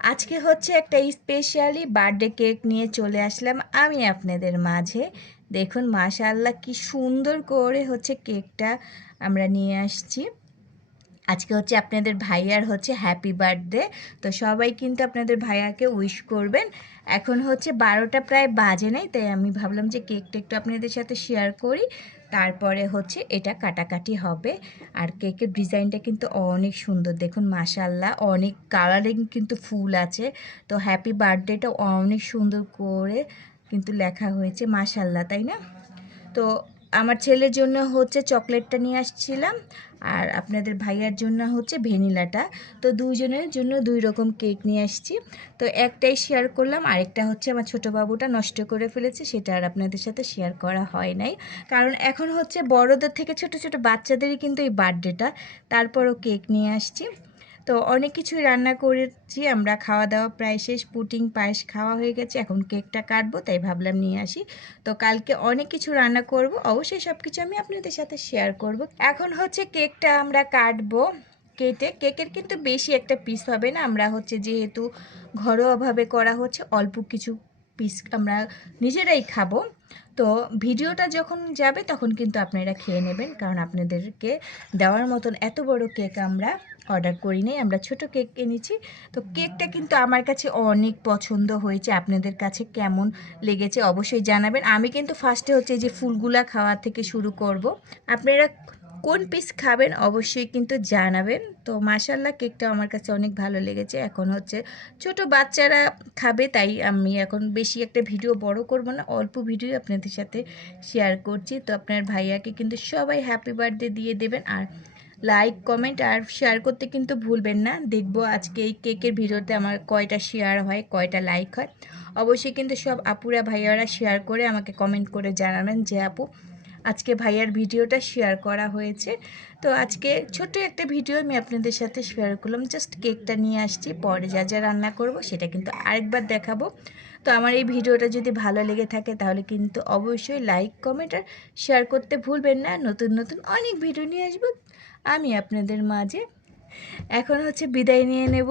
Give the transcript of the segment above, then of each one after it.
আজকে হচ্ছে একটা স্পেশালি বার্থডে কেক নিয়ে চলে আসলাম আমি আপনাদের মাঝে। দেখুন মাশাআল্লাহ কি সুন্দর করে হচ্ছে কেকটা আমরা নিয়ে আসছি। আজকে হচ্ছে আপনাদের ভাইয়ার হচ্ছে হ্যাপি বার্থডে। তো সবাই কিন্তু আপনাদের ভাইয়াকে উইশ করবেন। এখন হচ্ছে 12টা প্রায় বাজে নাই, তাই আমি ভাবলাম যে কেকটা একটু আপনাদের সাথে শেয়ার করি, তারপরে হচ্ছে এটা কাটাকাটি হবে। আর কেকের ডিজাইনটা কিন্তু অনেক সুন্দর, দেখুন মাশাআল্লাহ অনেক কালারিং কিন্তু ফুল আছে। তো হ্যাপি বার্থডেটা অনেক সুন্দর করে কিন্তু লেখা হয়েছে মাশাআল্লাহ, তাই না? তো আমার ছেলের জন্য হচ্ছে চকলেটটা নিয়ে আসছিলাম, আর আপনাদের ভাইয়ার জন্য হচ্ছে ভ্যানিলাটা। তো দুইজনের জন্য দুই রকম কেক নিয়ে আসছি। তো একটাই শেয়ার করলাম, আরেকটা হচ্ছে আমার ছোটো বাবুটা নষ্ট করে ফেলেছে, সেটা আর আপনাদের সাথে শেয়ার করা হয় নাই। কারণ এখন হচ্ছে বড়দের থেকে ছোট ছোট বাচ্চাদেরই কিন্তু এই বার্থডেটা, তারপরও কেক নিয়ে আসছি। তো অনেক কিছুই রান্না করেছি আমরা, খাওয়া দাওয়া প্রায় শেষ, পুডিং পায়েস খাওয়া হয়ে গেছে, এখন কেকটা কাটবো তাই ভাবলাম নিয়ে আসি। তো কালকে অনেক কিছু রান্না করব, অবশ্যই সব কিছু আমি আপনাদের সাথে শেয়ার করব। এখন হচ্ছে কেকটা আমরা কাটবো। কেকের কিন্তু বেশি একটা পিস হবে না, আমরা হচ্ছে যেহেতু ঘরোয়াভাবে করা হচ্ছে অল্প কিছু পিস আমরা নিজেরাই খাবো। তো ভিডিওটা যখন যাবে তখন কিন্তু আপনারা খেয়ে নেবেন, কারণ আপনাদেরকে দেওয়ার মতন এত বড় কেক আমরা অর্ডার করি নাই, আমরা ছোট কেক এনেছি। তো কেকটা কিন্তু আমার কাছে অনেক পছন্দ হয়েছে, আপনাদের কাছে কেমন লেগেছে অবশ্যই জানাবেন। আমি কিন্তু ফার্স্টে হচ্ছে এই যে ফুলগুলা খাওয়া থেকে শুরু করব, আপনারা কোন পিস খাবেন অবশ্যই কিন্তু জানাবেন। তো মাশাল্লাহ কেকটা আমার কাছে অনেক ভালো লেগেছে। এখন হচ্ছে ছোট বাচ্চারা খাবে, তাই আমি এখন বেশি একটা ভিডিও বড় করব না, অল্প ভিডিও আপনাদের সাথে শেয়ার করছি। তো আপনার ভাইয়াকে কিন্তু সবাই হ্যাপি বার্থডে দিয়ে দেবেন, আর লাইক কমেন্ট আর শেয়ার করতে কিন্তু ভুলবেন না। দেখবো আজকে এই কেকের ভিডিওতে আমার কয়টা শেয়ার হয়, কয়টা লাইক হয়। অবশ্যই কিন্তু সব আপুরা ভাইয়ারা শেয়ার করে আমাকে কমেন্ট করে জানাবেন যে আপু আজকে ভাইয়ার ভিডিওটা শেয়ার করা হয়েছে। তো আজকে ছোট একটা ভিডিও আমি আপনাদের সাথে শেয়ার করলাম, জাস্ট কেকটা নিয়ে আসছি, পরে যা যা রান্না করব সেটা কিন্তু আরেকবার দেখাবো। তো আমার এই ভিডিওটা যদি ভালো লেগে থাকে তাহলে কিন্তু অবশ্যই লাইক কমেন্ট আর শেয়ার করতে ভুলবেন না। নতুন নতুন অনেক ভিডিও নিয়ে আসবো আমি আপনাদের মাঝে। এখন হচ্ছে বিদায় নিয়ে নেব।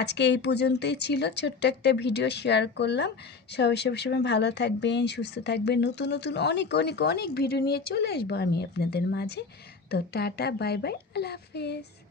আজকে এই পর্যন্তই ছিল, ছোট্ট একটা ভিডিও শেয়ার করলাম। সবাই সবসময় ভালো থাকবেন, সুস্থ থাকবেন, নতুন নতুন অনেক অনেক অনেক ভিডিও নিয়ে চলে আসবো আমি আপনাদের মাঝে। তো টাটা, বাই বাই, আল্লাহ হাফেজ।